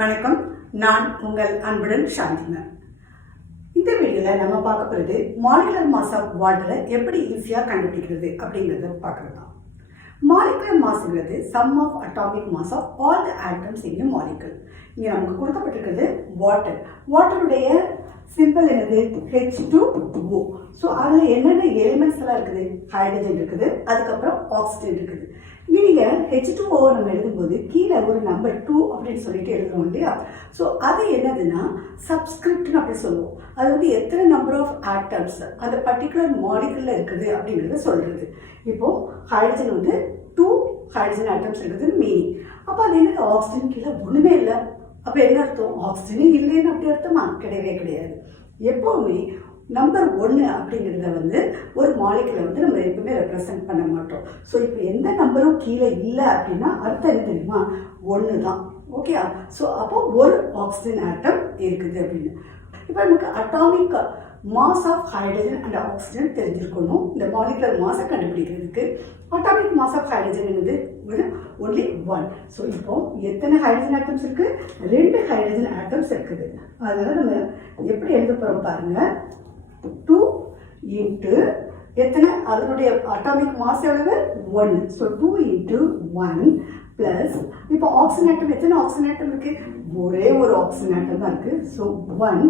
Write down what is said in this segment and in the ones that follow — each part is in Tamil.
வணக்கம். நான் உங்கள் அன்புடன் சாந்திமா. இந்த வீடியோவில் நம்ம பார்க்க போகிறது மாலிகுலர் மாஸ் ஆஃப் வாட்டரை எப்படி ஈஸியாக கண்டுபிடிக்கிறது அப்படிங்கிறத பார்க்கலாம். மாலிகுலர் மாஸ்ங்கிறது sum of atomic mass of all the atoms in a molecule. இங்கே நமக்கு கொடுக்கப்பட்டிருக்கிறது வாட்டர். வாட்டருடைய சிம்பிள் என்னது? H2O. ஸோ அதில் என்னென்ன எலிமெண்ட்ஸ் எல்லாம் இருக்குது? ஹைட்ரஜன் இருக்குது, அதுக்கப்புறம் ஆக்சிஜன் இருக்குது. நீங்கள் H2O நம்ம எழுதும்போது கீழே ஒரு நம்பர் 2 அப்படின்னு சொல்லிட்டு எழுதுறோம் இல்லையா? ஸோ அது என்னதுன்னா சப்ஸ்கிரிப்ட்னு அப்படி சொல்லுவோம். அது வந்து எத்தனை நம்பர் ஆஃப் ஆட்டம்ஸ் அந்த பர்டிகுலர் மாலிகுலில் இருக்குது அப்படிங்கிறத சொல்கிறது. இப்போது ஹைட்ரஜன் வந்து 2 ஹைட்ரஜன் ஆட்டம்ஸ் இருக்குதுன்னு மீனிங். அப்போ அது என்னது? ஆக்சிஜன் கீழே ஒன்றுமே இல்லை. அப்போ என்ன அர்த்தம்? ஆக்சிஜனே இல்லைன்னு அப்படி அர்த்தமா? கிடையவே கிடையாது. எப்போவுமே நம்பர் 1 அப்படிங்கிறத வந்து ஒரு மாலிகுலை வந்து நம்ம எப்பவுமே ரெப்ரசன்ட் பண்ண மாட்டோம். ஸோ இப்போ எந்த நம்பரும் கீழே இல்லை அப்படின்னா அர்த்தம் என்ன தெரியுமா? 1 தான். ஓகே. ஸோ அப்போ ஒரு ஆக்சிஜன் ஆட்டம் இருக்குது அப்படின்னு. இப்போ நமக்கு atomic mass of hydrogen and oxygen தெரிஞ்சிருக்கணும் இந்த மாலிகுலர் மாஸை கண்டுபிடிக்கிறதுக்கு. அட்டாமிக் மாஸ் ஆஃப் ஹைட்ரஜன் என்னது? ஒன்லி 1. ஸோ இப்போ எத்தனை ஹைட்ரஜன் ஆட்டம்ஸ் இருக்குது? 2 ஹைட்ரஜன் ஆட்டம்ஸ் இருக்குது. அதனால நம்ம எப்படி எழுத போகிறோம் பாருங்க. 2 இன்ட்டு எத்தனை? அதனுடைய அட்டாமிக் மாஸ் எவ்வளவு? 1. ஸோ 2 இன்ட்டு 1 ப்ளஸ் இப்போ ஆக்சிஜன் ஆட்டம் எத்தனை ஆக்சிஜன் ஆட்டம் இருக்கு? ஒரே ஒரு ஆக்சிஜன் ஆட்டம் தான் இருக்கு. ஸோ 1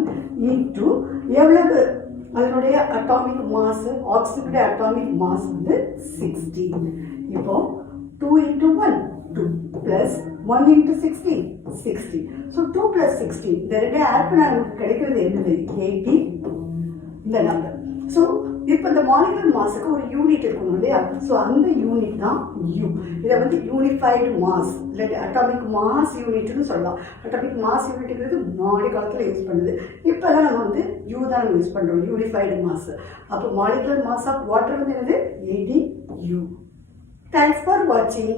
இன்ட்டு எவ்வளவு? அதனுடைய அட்டாமிக் மாஸ், ஆக்சிஜனுடைய அட்டாமிக் மாஸ் வந்து 60. இப்போ 2 into 1 2 plus 1 into 60 60. So 2 plus 60 இந்த ரெண்டே ஆட் பண்ண நமக்கு கிடைக்கிறது என்னது? 80 இந்த நம்பர். ஸோ இப்போ இந்த மாலிகுலர் மாஸுக்கு ஒரு யூனிட் இருக்கணும் இல்லையா? ஸோ அந்த யூனிட் தான் U. இதை வந்து யூனிஃபைடு மாஸ் இல்லை அட்டாமிக் மாஸ் யூனிட்னு சொல்லலாம். அட்டாமிக் மாஸ் யூனிட்டுங்கிறது முன்னாடி காலத்தில் யூஸ் பண்ணுது. இப்போதான் நம்ம வந்து U தான் நம்ம யூஸ் பண்ணுறோம், யூனிஃபைடு மாஸ். அப்போ மாலிகுலர் மாஸ் ஆஃப் வாட்டர் வந்து என்னது? 80U. தேங்க்ஸ் ஃபார் வாட்சிங்.